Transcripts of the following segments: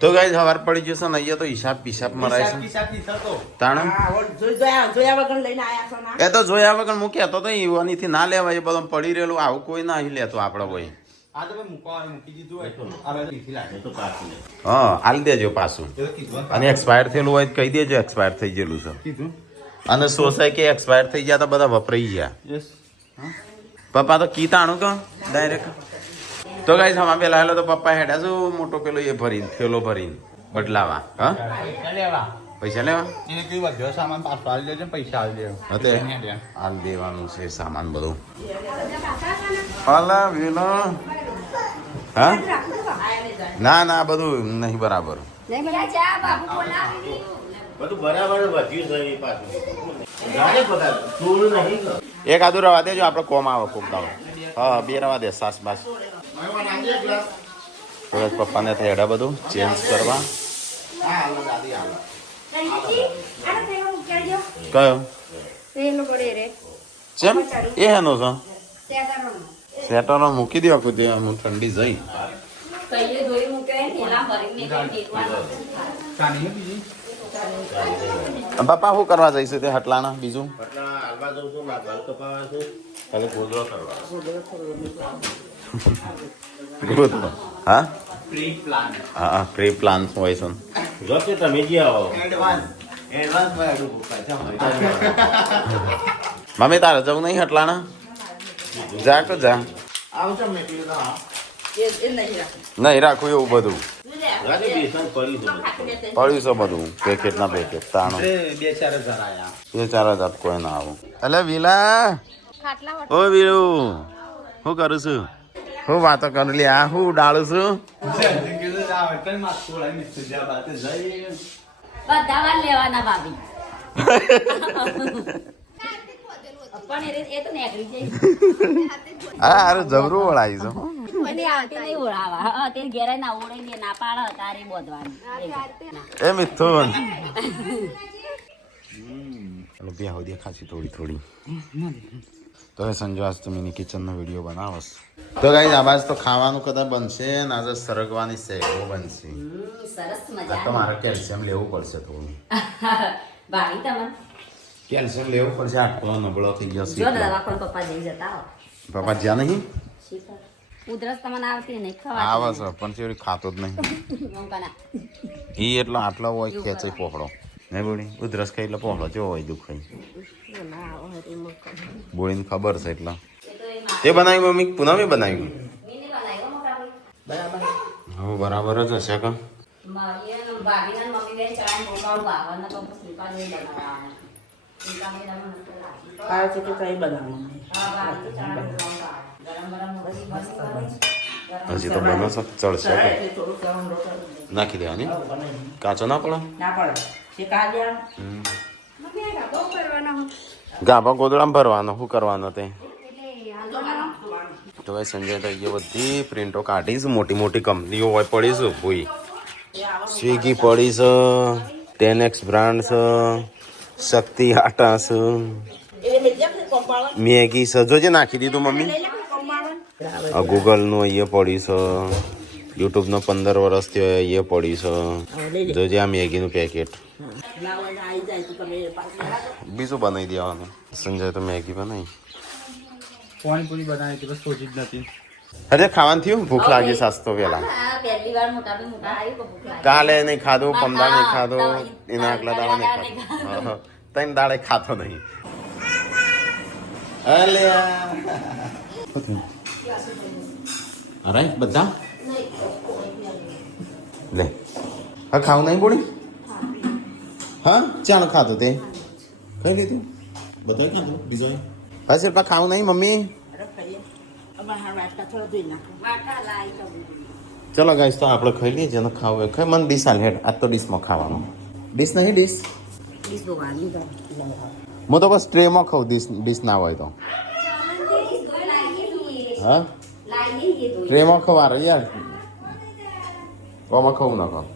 તો ગાઈસ હવાર પડી જશે ને અહીંયા તો હિસાબ પિસાબ મરાય છે તાણ એ તો જોયા વગર મૂક્યા તો ઈવાનીથી ના લેવાય એ બધું પડી રહેલું આવું કોઈ ના લેતો આપડે ભાઈ હા હાલ દેજો પાછું અને એક્સપાયર થયેલું હોય કહી દેજો એક્સપાયર થઈ ગયેલું છે અને સોસાય કે એક્સપાયર થઈ ગયા તો બધા વપરાઈ ગયા પપ્પા તો કીતાણું કે ડાયરેક્ટ તો ગાઈસ હમણાં પેલા હેલો તો પપ્પા હેડા શું મોટો પેલો એ ભરીને થેલો ભરીને બદલાવા હા પૈસા લેવા એને કઈ વધ્યો સામાન પાછો આવી દેજો પૈસા આવી દેજો હાલ દેવાનું છે સામાન બધું હાલા વેલો હા ના ના બધું નહીં બરાબર બધું બરાબર વધ્યું છે પાછું એક આદુ રવા દેજો આપડે કોમ આવે કોમ દાવ હા બે રવા દે સાસ બાસ પપ્પાને હેડા બધું ચેન્જ કરવા કયો ચેમ એ હેનો છે સેટરો મૂકી દો આખું હું ઠંડી જઈ પપ્પા શું કરવા જઈશું તે હટલાના બીજું ખાલી ગોદડો કરવા ગોદડો હા હા પ્રી પ્લાન હોય છે જો કે તમે જે આવો મમ્મી તારે જવું નહીં હટલાના જા કે જા નહીં રાખવું એવું બધું પડ્યું છે બધું પેકેટ ના પેકેટ તાણું 2-4 કોઈ ના આવું એટલે વિલા ઓ વીરુ શું કરું છું હું વાતો કરું લે આ હું ડાળું છું અરે જબરું વળાવી છો એ મિથુન બ્યાહો દેખાશે થોડી થોડી તો એ સંજુ આજ તો મિની કિચનનો વિડીયો બનાવશ તો ગાઈસ આવાજ તો ખાવાનું કદાચ બનશે ને આજે સરગવાની સેકો બનશે તમારે કેલ્શિયમ લેવું પડશે થોડું કેલ્શિયમ લેવું પડશે આટલો નબળો થઈ ગયો છે પપ્પા જ્યાં નહીં ઉધરસ તમને આવતી નહીં આવે છે પણ ચેવડી ખાતો જ નહીં ઈ એટલો આટલો હોય ખેંચે પોપડો નહીં બોડી ઉધરસ ખાઈ એટલે પોપડો કેવો હોય દુખાઈ બોડીને ખબર છે એટલે તે બનાવ્યું મમ્મી પૂનમે બનાવ્યું હવે બરાબર જ હશે કે હજી તો બનો ચડશે નાખી દેવાની કાચો ના પડે ગાભા ગોદડામાં ભરવાનો શું કરવાનો તે તો ભાઈ સંજય તો એ બધી પ્રિન્ટો કાઢીશ મોટી મોટી કંપનીઓ હોય પડીશું કોઈ સ્વિગી પડી છે 10X બ્રાન્ડ છે શક્તિ આટા છે મેગી છે જોજે નાખી દીધું મમ્મી ગૂગલનું અહીંયા પડી છે યુટ્યુબનો 15 વર્ષથી અહીંયા પડી છે જોજે આ મેગીનું પેકેટ બીજું બનાવી દેવાનું સંજય તો મેગી બનાવી પાણીપુરી બનાવી હતી બસ સોચી જ નથી અરે ખાવાનું થયું ભૂખ લાગી સાસ્તો પેલા કાલે નહીં ખાધું પમદાર નહીં ખાધું એના આગલા દાડા નહીં ખાધું 3 દાડે ખાતો નહીં અરે બધા લે હા ખાવું નહીં બોડી હા ચાલો ખાધું તે કઈ લીધું બધા ખાધું બીજો હા શિલ્પા ખાવું નહીં મમ્મી ચલો ગાઈસ તો આપણે ખાઈ લઈએ જેને ખાવું હોય ખાઈ મને ડીશ હાલ હેડ આજ તો ડીશમાં ખાવાનું ડીશ નહીં ડીશ હું તો બસ ટ્રેમાં ખાઉં ડીશ ના હોય તો હા ટ્રેમાં ખવારો યાર કોમાં ખાવું ના ખાવ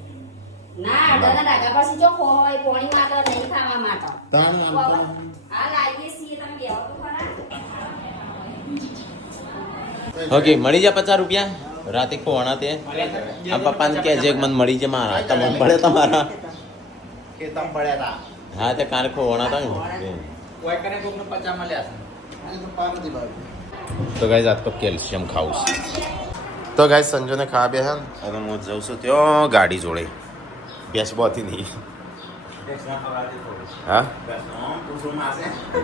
ઓકે મળી જા 50 રૂપિયા રાતે ખોવાણા તે આ પપ્પાને કહે છે મને મળી છે મારા તમે પડે તમારા હા તે કાલે ખોવાણા હતા ને તો ગાઈઝ આજ તો કેલ્શિયમ ખાવું છે તો ગાઈઝ સંજોને ખાવા બે અને હું જઉં છું ત્યાં ગાડી જોડે બેસ બોતી નહીં હા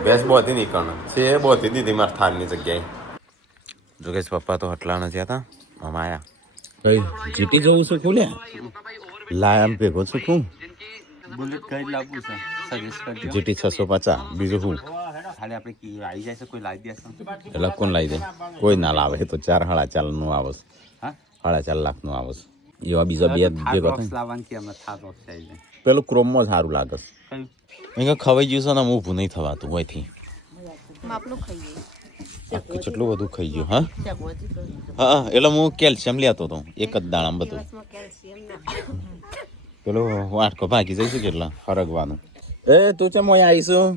બેસ બોતી નહીં કણ છે બોતી દીધી મારા થારની જગ્યાએ જો ગાઈઝ પપ્પા તો હટલા નથી હતા આમાં આયા કઈ જીટી જવું છું ખોલ્યા લાય આમ ભેગો છું હું બુલેટ કઈ લાવવું છે સજેસ્ટ કરજો જીટી 650 બીજું શું ખાલી આપણે કી આવી જાય છે કોઈ લાવી દેશે એટલે કોણ લાવી દે કોઈ ના લાવે તો 4.5 નું આવે હા 4.5 લાખ નું આવે એવા બીજા બે ભેગો થાય લાવવાનું કે અમે થાર બોક્સ આવી જાય પેલું ક્રોમમાં સારું લાગે કયું અહીંયા ખવાઈ ગયું છે ને ઊભું નહીં થવાતું હોયથી માપનું ખાઈએ કેટલું બધું ખાઈ ગયું હા હા એટલે હું કેલ્શિયમ લેતો હતો એક જ દાણામાં બધું પેલો વાટકો ભાગી જઈશું કેટલા હરગવાનું એ તું ચમ અહીંયા આવીશું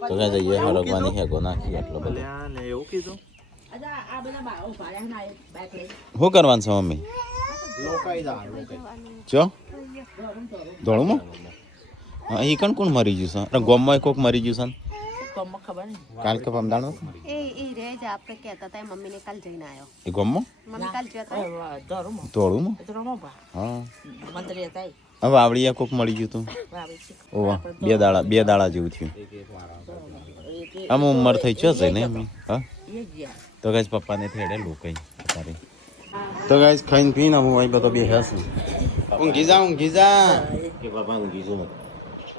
તો ક્યાં જઈએ હરગવાની હેગો નાખી આટલો બધો એવું કીધું શું કરવાનું છે મમ્મી ચો ધોળુંમાં અહીં કણ કોણ મરી ગયું છે ગોમમાં કોક મરી ગયું છે કાલ કે પમદાણો એ રે જ આપણે કહેતા હતા મમ્મીને કાલ જઈને આવ્યો એ ગોમમાં મમ્મી કાલ જતા ધોળુંમાં હા હવે આવડીયા કોક મળી ગયું તું ઓવા બે દાડા જેવું થયું આમ ઉંમર થઈ છે ને એમની હા તો ગાઈસ પપ્પાને થેડેલું કઈ તારે તો ગાઈસ ખાઈને પીને હું અહીં બધો બે હસું ઊંઘી જા કે બાપા ઊંઘી છું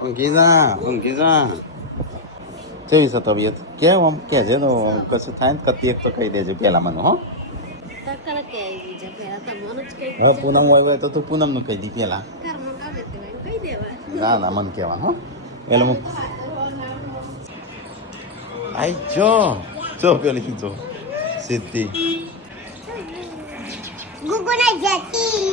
ઊંઘી જા કેવી છે તબિયત કેમ આમ કે છે તો કશું થાય ને કતી એક તો કહી દેજો પેલા મને હો હા પૂનમ હોય તો તું પૂનમ નું કહી દી પેલા ના ના મને કહેવા હો એટલે હું આઈ જો પેલી જો સિદ્ધિ ગુગુના જતી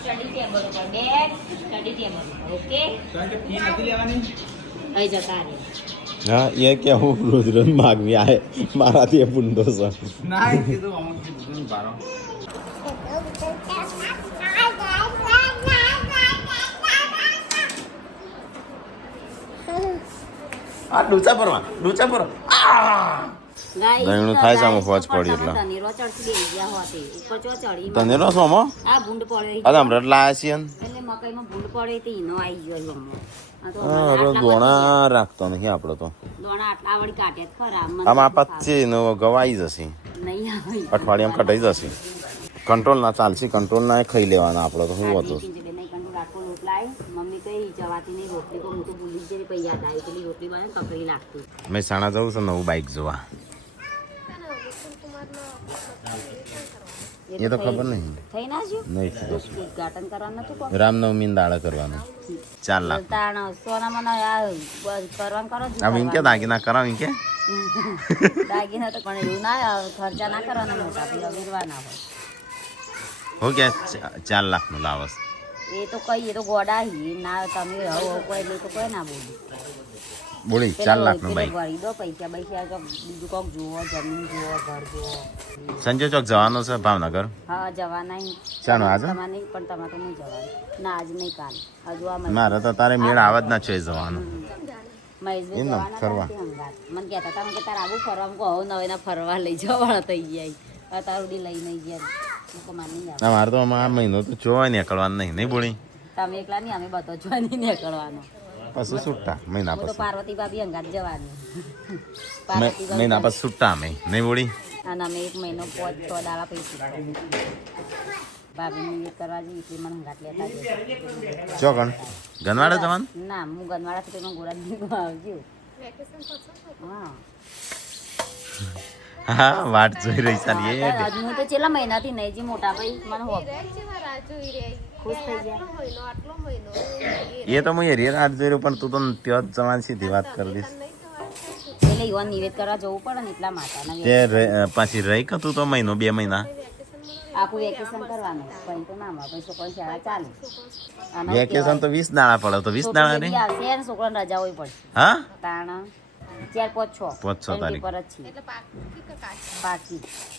સ્ટડી ટેબલ ઉપર બેગ સ્ટડી ટેબલ ઓકે અહીં જતા રહે હા એ કે હું રોજ રોજ માગવી આવે મારાથી એ પૂંડો છે ના કીધું અમુક કીધું બારો આ ડૂચા પરવા દહીંનું થાય છે આમાં ફોજ પડી એટલે તનેરો ચડતી બેસી ગયા હોતી ઉપર ચો ચડી તને રો શું આમાં આ ભૂંડ પડે આ હમણાં લાયા છીએ ને એટલે મકાઈમાં ભૂંડ પડે તે ઈનો આવી ગયો હમણાં આ તો હા રો દોણા રાખતો નહીં આપણો તો દોણા આટલા વળી કાઢે જ ખરા આમ આપત છે નો ગવાઈ જશે નહીં આવે અઠવાડિયામાં કટાઈ જશે કંટ્રોલ ના ચાલશે કંટ્રોલ ના ખાઈ લેવાના આપણો તો શું હતું મમ્મી કઈ જવાતી નહીં રોટલી પણ હું તો ભૂલી જ જઈ પછી યાદ આવી પેલી રોટલી બને કકડી લાગતી મહેસાણા જવું છે નવું બાઇક જોવા એ તો ખબર નહીં થઈ ના જ્યું નહીં થયું. ઉદઘાટન કરવાનું હતું કોણ રામનવમી દાડા કરવાનું 4 લાખ તાણ સોનામાં આ કરવાનું કરો જ હવે કે દાગીના કરાવી કે દાગીના તો પણ એવું ના ખર્ચા ના કરવાના મોટા પેલા વીરવાના હોય હો કે 4 લાખ નું લાવસ એ તો કઈ એ તો ગોડા હી ના તમે હવ કોઈ એટલે તો કોઈ ના બોલી બોલી 4 લાખ નું બાઈક ભરી દો પૈસા તો બીજું કોક જુઓ જમીન જુઓ ઘર જુઓ સંજય ચોક જવાનો છે ભાવનગર હા જવાના ચાલો આજે તમારે નહીં પણ તમારે તો નહીં જવાનું ના આજ નહીં કાલ હજુ આ મારે તો તારે મેળ આવે જ ના છે જવાનું મહેશભાઈ એમ ને, જવાના ફરવા. હતા તે હંગાત. મને કહેતા હતા કે તારે આવું ફરવા કહો નવે ના ફરવા લઈ જવાના થઈ જાય અત્યાર સુધી લઈ નહીં ગયા હું કહું, મારે નહીં આવે ના મારે તો આ મહિનો તો જોવાય નીકળવાનું નહીં બોલી તમે એકલા નહીં અમે બધો જ નહીં નીકળવાનો પછી છૂટા મહિના હું તો પછી પાર્વતી ભાભી હંગાત જવાની પાર્વતી ભાભી મહિના પછી છૂટા અમે નહીં બોલી અને અમે એક મહિનો 5-6 દાડા પૈસા ભાભી નિવેદ કરવા જઈએ એટલે મને હંગાત લેતા જજો. ચોકણ ગનવાડા જવાનું ના હું ગનવાડાથી પેલો ગોળા દીકમાં આવજો હા હા વાટ જોઈ રહી ચાલીએ હજુ હું તો છેલ્લા મહિનાથી નહીં જી મોટા ભાઈ મને હોપ ખુશ થઈ ગયા એ તો હું એરિયા રાત જોઈ રહ્યો પણ તું તો ત્યાં જ જવાની સીધી વાત કરી દઈશ એટલે યુવાન નિવેદ કરવા જવું પડે ને એટલા માતાના તે પાછી રહી કે તું તો મહિનો 2 મહિના આખું વેકેશન કરવાનું પછી તો ના મળે પછી છોકરાની શાળા ચાલે અને વેકેશન તો 20 દાડા પડે તો 20 દાડા છોકરી નહીં આવશે ને છોકરાને રજા હોય પડશે હા તાણ 4, 5, 6 પાંચ, છ તારીખ. પર જ છે પાકી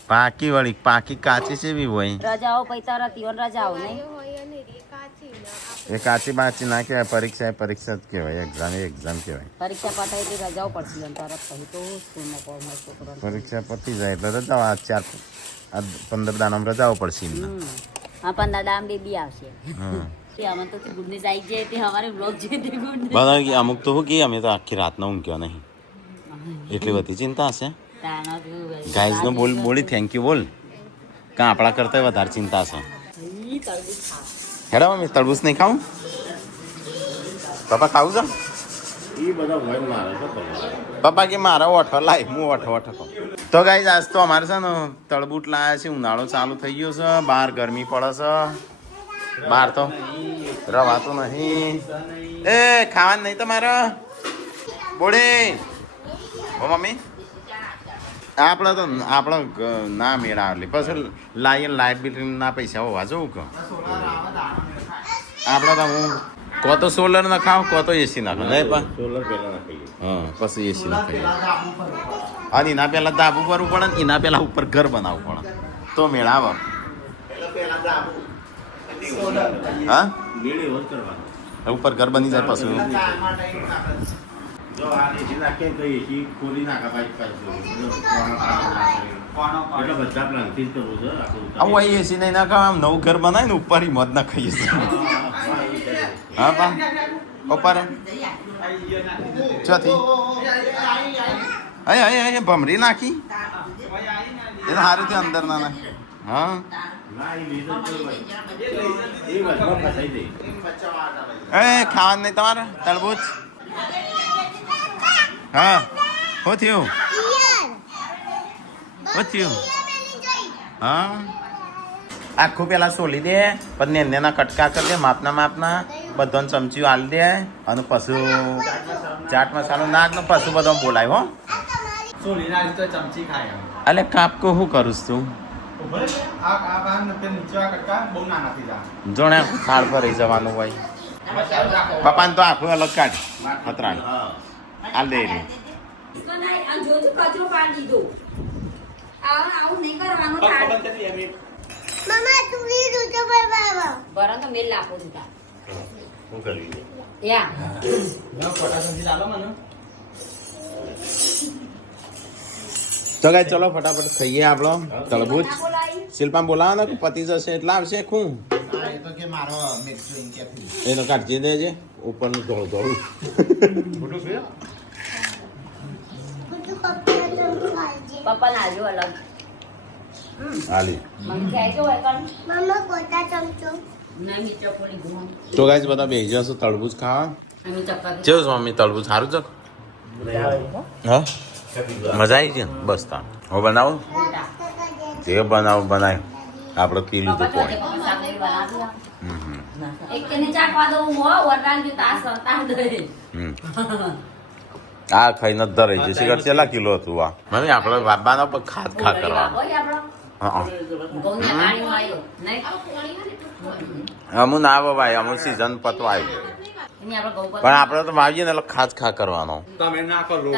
પાકી વળી પાકી કાચી છે બી હોય રજાઓ પછી તારા તીવન રજાઓ નહીં એ કાચી બાચી ના કહેવાય પરીક્ષા એ પરીક્ષા જ કહેવાય એક્ઝામ એ એક્ઝામ કહેવાય પરીક્ષા પતાવી એટલે રજાઓ પડશે અને તરત પછી તો સ્કૂલમાં કોણ હોય છોકરાને પરીક્ષા પતી જાય એટલે રજાઓ આ 15 દાનામાં રજાઓ પડશે એમને હા 15 દામ બેબી આવશે હમ. તે આમાં તો ગુડનેસ આવી જાય તે હવારે બ્લોગ જોઈએ તે ગુડનેસ બધા કે અમુક તો શું કે અમે તો આખી રાતના ઊંઘ્યો નહીં એટલી બધી ચિંતા હશે તાણા ગાઈઝ નો બોલી થેન્ક યુ બોલ કાં આપણા કરતા વધારે ચિંતા છે હેડા મમ્મી તરબૂચ નહીં ખાવું પપ્પા ખાવું છે એ બધા વન મારે છે બધા. પપ્પા કે મારા ઓઠો લાય હું ઓઠો ખાઉં તો ગાઈઝ આજ તો અમારે છે ને તળબૂચ લાયા છે ઉનાળો ચાલુ થઈ ગયો છે બહાર ગરમી પડે છે બહાર તો રવાતું નહીં એ ખાવાનું નહીં તમારે બોડે હો મમ્મી આપણે તો ના મેળા એટલે પછી લાઈટ બિલ ના પૈસા હોવા જવું કે આપણે તો હું કો તો સોલર ના ખાવ કો તો એસી નાખો નહીં પણ સોલર પહેલા નાખીએ. હા પછી એસી નાખાય અને એના પહેલા ધાબુ ભરવું પડે ને એના પહેલા ઉપર ઘર બનાવવું પડે તો મેળા આવે હા લીલી વસ્ત કરવાનું. ઉપર ઘર બની જાય પછી જો આ એસી નાખીએ ને તો એસી ખોલી નાખા પાછી એટલે બધા પ્લાનથી જ કરવું છે આખું. આવું અહીં એસી નહીં નાખાવ આમ નવું ઘર બનાય ને ઉપર મધ ના ખાઈએ છીએ હા પા ઉપર ચોથી અહીં ભમરી નાખી એ સારું થયું અંદર ના નાખ હા ના, એ લીધો જ કરવું. એ વચમાં ફસાઈ દે. એ ખાવાનું નહીં તમારે તરબૂચ હા શું થયું શું થયું હા આખું પેલા સોલી દે પછી નેના કટકા કરી દે માપના બધાને ચમચીઓ આલી દે અને પછી ચાટ મસાલો નાખ ને પછી બધો બોલાય હો સોલીના લીધે ચમચી ખાય અલે કાપકો શું કરું છું આ બાર ને પેન નીચે આ કટકા બહુ નાના થઈ જાય જોણે ખાડ ફરી જવાનું હોય પપ્પાને તો આખું અલગ કાઢ ખતરાણ હા. આલ દે રે મમ્મા તું ઈ દૂધ બનાવો ભરણ તો મેલ લાપો દીધા શું કરવી? યા ફોટા સમજી ચાલો મને તો ગાય ચલો ફટાફટ ખાઈએ આપણો તળબૂચ શિલ્પા બોલાવો ને પતિ જશે એટલે આવશે ખું એનો કાઢી દેજે ઉપરનું ધોળું ધોળું બધું કપડાં ખાજે પપ્પા ના આજો અલગ હાલી મમ્મી ખાય જો હોય કણ મમ્મા કોટા ચમચો ના મિત્ર પોલી ગુમ તો ગાય બધા બેસી જશો તળબૂચ ખાવા અમે ચક્કા કેવું છે મમ્મી તળબૂચ સારું છે હા મજા આવી છે ને બસ તા હું બનાવું જે બનાવું બનાય આપણે પી લીધું કોઈ એક તેને ચાખવા દઉં હો વરરાલ જો તાસ તાસ દે આ ખાઈને જ ધરાઈ છે સિગરેટ છેલ્લા કિલો હતું આ મમ્મી આપણે બાબાનો પર ખાત ખા કરવાનું હા અમુક ના આવે ભાઈ અમુક સીઝન પતો આવી પણ આપણે તો વાવીએ ને એટલે ખાત ખા કરવાનો તમે ના કરો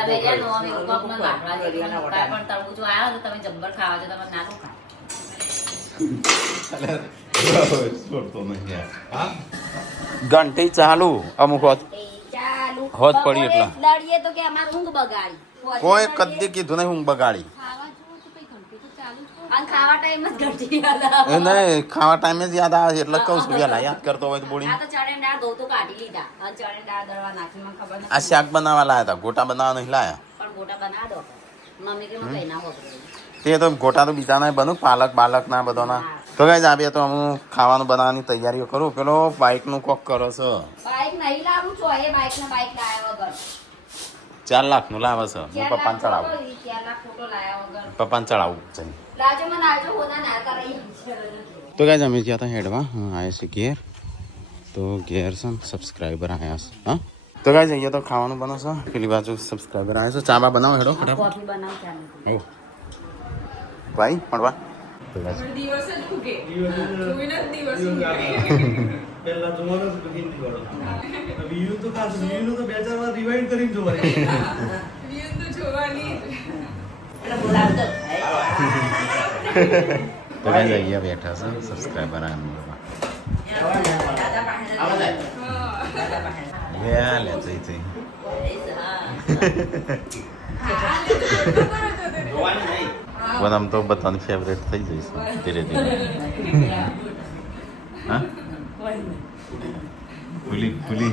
ઘંટી ચાલુ અમુક હોત હોત પડી એટલા લડીએ તો કે અમાર ઊંઘ બગાડી કોઈ કદી કીધું નહીં ઊંઘ બગાડી અને ખાવા ટાઈમ જ ઘટી એ નહીં ખાવા ટાઈમે જ યાદ આવે છે એટલે કહું છું પેલા યાદ કરતો હોય તો બોડી આ તો ચણે દાળ ધોતો કાઢી લીધા અને ચણે દાળ દળવા નાખી મને ખબર આ શાક બનાવવા લાયા હતા ગોટા બનાવવા નહીં લાયા પણ ગોટા બના દો મમ્મી કે મને કઈ ના હોત તે તો ગોટા તો બીજા ના બનું પાલક બાલક ના બધાના તો કઈ આ બે તો હું ખાવાનું બનાવવાની તૈયારીઓ કરું પેલો બાઇક નું કોક કરો છો બાઈક નહીં લાવું છો એ બાઈક ને બાઈક લાયા વગર 4 લાખ નું લાવે છે હું પપ્પાને ચડાવું 4 લાખ ફોટો લાયા વગર પપ્પાને ચડાવું છે લાજો મને આજો હોના ના કરાઈ તો કઈ અમે જ્યાં હતા હેડવા આવ્યા છે ઘેર તો ઘેર છે સબસ્ક્રાઈબર આવ્યા છે હા તો કઈ જઈએ તો ખાવાનું બનાવશો પેલી બાજુ સબસ્ક્રાઈબર આવ્યા છે ચા બા બનાવો હેડો ફટાફટ કોફી બનાવ ચાલે હો ભાઈ મળવા દિવસ જ ઉગે જોઈને જ દિવસ ઉગે પહેલા જોવાનો જ begin કરો વ્યૂ તો ખાસ વ્યૂ નું તો બે ચાર વાર રિવાઇન્ડ કરીને જોવાની વ્યૂ તો જોવાની એટલે બોલાવતો તો ગાઈસ અહીંયા બેઠા છે સબસ્ક્રાઇબર આનંદમાં લે જઈ જઈ પણ આમ તો બધાની ફેવરેટ થઈ જઈશ ધીરે ધીરે હા ભૂલી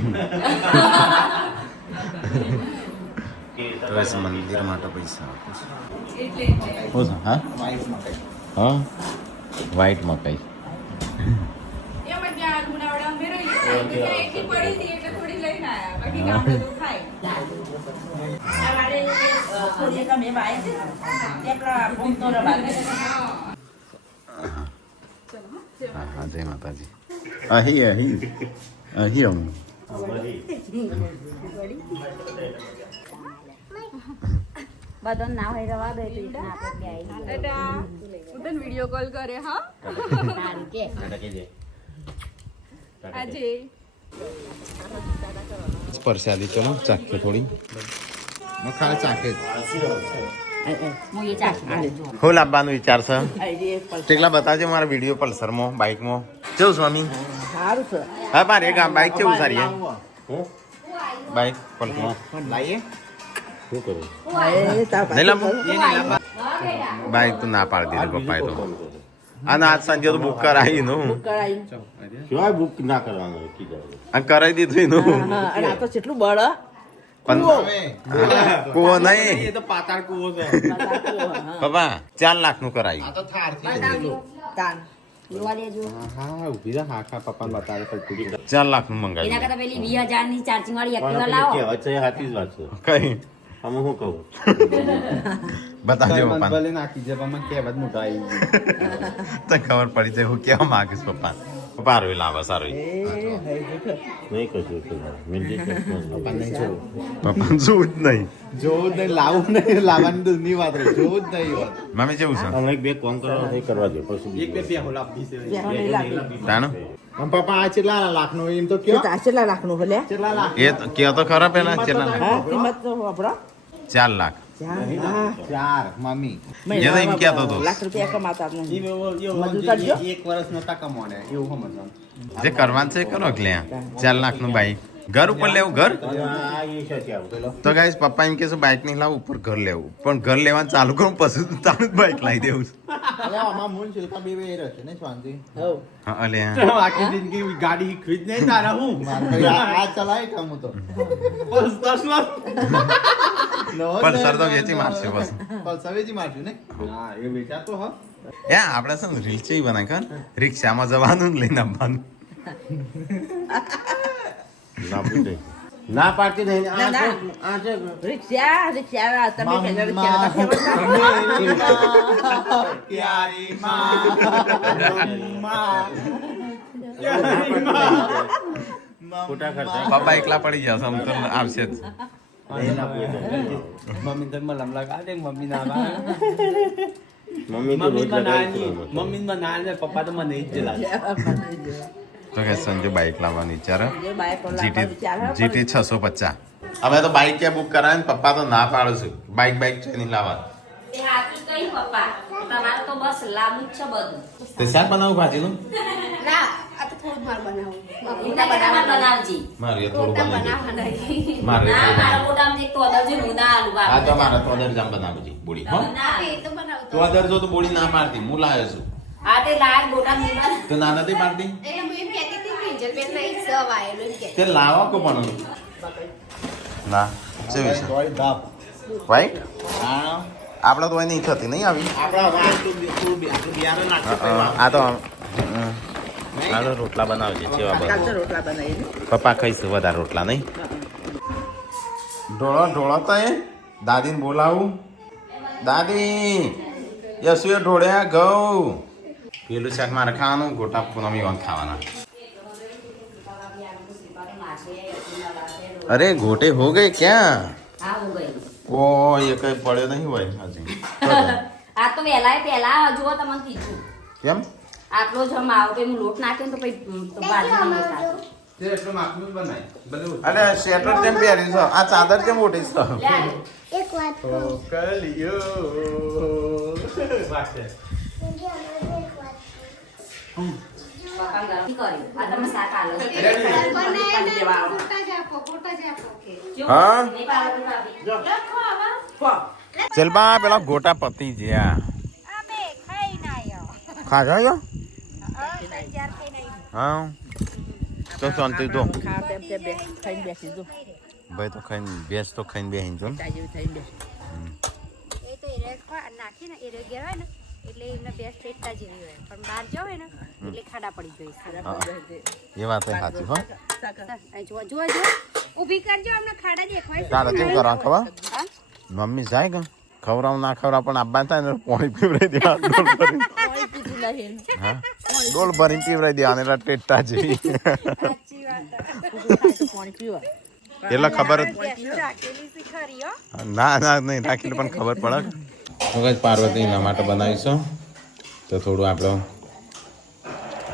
તો ਇਸ મંદિર માટે પૈસા આપું છું હા હા વ્હાઈટ મકાઈ એમાં ત્યાં ગુનાવડા અમે રહીએ એટલી પડી હતી એટલે થોડી લઈને આયા બાકી ગામડે તો ખાય હા જય માતાજી અહીં હું બધો ના હોય રવા દે તો ઇતના આપણે બે ટાટા હું તને વિડિયો કોલ કરે હા સારું કે આજે પરસાદી ચલો ચાખે થોડી ખાલી ચાખે હું એ ચાખ હું લાવવાનું વિચાર છે કેટલા બતાવજો મારા વિડીયો પલ્સરમાં બાઇકમાં કેવું સ્વામી સારું છે હા મારે એક બાઇક કેવું સારી બાઇક પલ્સરમાં લાઈએ શું કરું નહીં લાવવું બાઇક તો ના પાડી દીધું પપ્પાએ તો અને આજ સાંજે તો બુક કરાવી નું કેવાય બુક ના કરવાનું અને કરાવી દીધું એનું અને આ તો કેટલું બળ પણ કુવો નહીં એ તો પાતાળ કૂવો છે પપ્પા 4 લાખ નું કરાયું તો થાર થી તાન જોવા દેજો હા ઉભી રહે હા પપ્પાને બતાવે પડતી 4 લાખ નું એના મંગાવ્યું કરતા પેલી 20000 ની ચાર્જિંગ વાળી એક્ટિવા લાવો કહેવાય છે હાથી જ વાત છે કઈ અમે શું કહું બતાવજો પપ્પા ભલે નાખી છે પણ મને કહેવત મોટા આવી તો ખબર પડી જાય હું કેવા માંગીશ પપ્પા પપ્પા સારું લાવે સારું નહીં કશું મિલજી પપ્પાને જો પપ્પા જોવું જ નહીં જોવું જ નહીં લાવવું નહીં લાવવાની તો ની વાત રહી જોવું જ નહીં વાત મમ્મી કેવું છે અમે એક બે કોમ કરવા એ કરવા દે પછી એક બે પેહો લાવી છે તાણ પપ્પા આ કેટલા લાખનો એમ તો કે કેટલા લાખનું ભલે કેટલા લાખ એ કે તો ખરા પેલા કેટલા લાખ હા કિંમત તો વાપરો 4 લાખ ચાર મમ્મી એ તો એમ કહેતો હતો લાખ રૂપિયા કમાતા જ નહીં મજૂર એવું કરજો. એક વર્ષ નો ટકા મોને એવું સમજવાનું જે કરવાનું છે એ કરો કે લે 4 લાખ નું બાઈક ઘર ઉપર લેવું ઘર આ એ છે ત્યાં પેલો તો ગાઈસ પપ્પા એમ કે છે બાઈક નહીં લાવું ઉપર ઘર લેવું પણ ઘર લેવાનું ચાલુ કરું પછી તારું જ બાઈક લાવી દેવું છે. અરે આમાં મૂન શિલ્પા બે રહેશે ને શાંતિ હવ હા અલે આખી જિંદગી ગાડી ખરીદ નહીં તારા હું આ ચલાય કામ તો પલ્સર તો વેચી મારશે બસ પલ્સર વેચી મારશું ને હા એ વેચાતો હા એ આપણે છે ને રીલ ચેવી બનાવી કર રિક્ષામાં જવાનું ને લઈને આવવાનું ના પૂછે ના પાડતી નહીં ના, ના. આ છે રિક્ષા તમે પહેલા રિક્ષા નતા ફેરવતા? પ્યારી માં ખોટા ખર્ચા પપ્પા એકલા પડી જશે આમ તો આવશે જ મમ્મી તો મલમ લગા દે મમ્મી ના મમ્મી તો રોજ લગાવી છે. મમ્મી માં ના પપ્પા તો મને જ જલા તો કે સંજુ બાઈક લાવવાની વિચાર જે બાઈક પર લાવવાનો વિચાર હે, જીટી 650 હવે તો બાઈક ક્યાં બુક કરાવે ને પપ્પા તો ના પાડું છું બાઈક છે નહીં લાવવા એ હાચું કઈ પપ્પા તમારે તો બસ લાંબુ જ છે બધું તે શાક બનાવું ભાજીનું ના આ તો થોડું માર બનાવું મોટા બનાવવા બનાવજી મારે એ થોડું બનાવી બનાવવાના મારે એ ના થોડું મારા બનાવી. મોટામાં એક તો અદર જે હું ના આલુ હા તો મારે તો અદર જામ બનાવજી બોડી હો ના એ તો બનાવતો તો અદર જો તો બોડી ના પાડતી હું લાવ્યો છું આ તે લાયક મોટા મોટા તો ના નથી પાડતી એટલે હું એમ કહેતી હતી કિંજલ બેન નહીં સવ આયેલો એમ કે તે લાવો કો પણ ના ચેવી છે વાઈટ આપણે તો નહીં થતી નહીં આવી આ તો આનો રોટલા બનાવજે જેવા કાલ તો બધા રોટલા બનાવીને પપ્પા ખાઈશું વધારે રોટલા નહીં ઢોળો તો એ દાદીને બોલાવું દાદી યશુએ ઢોળ્યા ઘઉં પેલું શાક મારે ખાવાનું ગોટા પૂનમી વાંગ ખાવાના અરે गोटे हो गए क्या હા હું ગઈ ओ ये कहीं पड़े नहीं हुए हजी આ તો પહેલા જુઓ તમને કીધું કેમ આટલો જ માવો પછી લોટ નાખ્યો ને તો પછી ભાજી નહીં લેતા. તે એટલું માપનું જ બનાય બધું અરે સ્વેટર જેમ પહેર્યું છે આ ચાદર જેમ મોટી છે લે આવ્યો. કલિયો વાસે પપ્પા ગરમ કર્યું. આ તમે શાક આલો છો. જો, હા? નહીં પાડો તો ભાભી. ચલબા પેલા ગોટા પતી જ્યા ખાજા યો હા તો શાંતિ તો ખાવા તેમ તે બે ખાઈને બેસી જો ભાઈ તો ખાઈને બેસ તો ખાઈને બેહીને જો ચા જેવી થઈને બેસ એ તો એરે નાખી ને એરે ગયા હોય ને એટલે એમને બેસ્ટ ટેસ્ટા જેવી હોય પણ બહાર જાવ ને એટલે ખાડા પડી જાય એ વાત સાચી હો જુઓ જુઓ જુઓ ઊભી કરજો અમને ખાડા દેખાય તારે કેવું કરવા ખબર મમ્મી જાય કે ખવડાવ ના ખવડાવ પણ આબા થાય ને પાણી પીવડાવી દેવા હા ડોલ ભરીને પીવડાવી દેવા એટલે ટેટા જેવી પાણી પીવા એટલે ખબર જ ના ના નહીં રાખીને પણ ખબર પડે તો કઈ પાર્વતી એના માટે બનાવીશું તો થોડું આપણે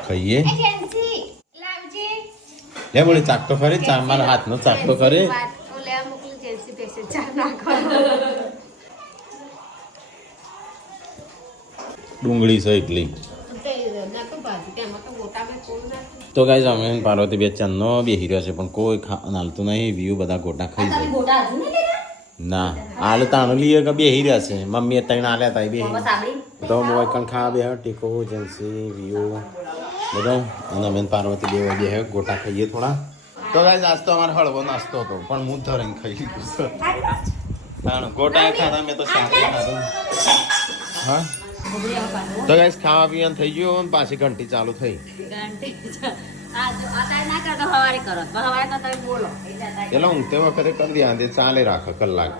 ખાઈએ લાવજે લે બોલે ચાક તો ખરી ચા મારા હાથનો ચાક તો ખરી ઓલે મોકલી જેન્સી પેસે ચા નાખો ડુંગળી છે એટલી તો ગાઈઝ અમે પાર્વતી બે ચન્નો બેહી રહ્યો છે પણ કોઈ નાલતું નહીં વ્યૂ બધા ગોટા ખાઈ તમે જાય ગોટા હજુ નહીં લેતા? ના આલ તાણું લઈએ કે બેહી રહ્યા છે મમ્મીએ તઈને આલ્યા તા બેહી બસ આપણી તો મોય કણ ખાવા બે ટીકો જેન્સી વ્યૂ બધો અને અમે પાર્વતી બે બે ગોટા ખાઈએ થોડા તો ગાઈઝ આજ તો અમારે હળવો નાસ્તો હતો પણ હું ધરીને ખાઈ લીધું છે ગોટા ખાધા મેં તો શાક ખાધું હા તો ગાઈઝ ખાવા પીવાનું થઈ ગયું અને પાછી ઘંટી ચાલુ થઈ અત્યારે ના કરતો સવારે કરો સવારે તો તમે બોલો એટલે એટલે ઊંઘતે વખતે કરી દે ચાલે રાખે કલાક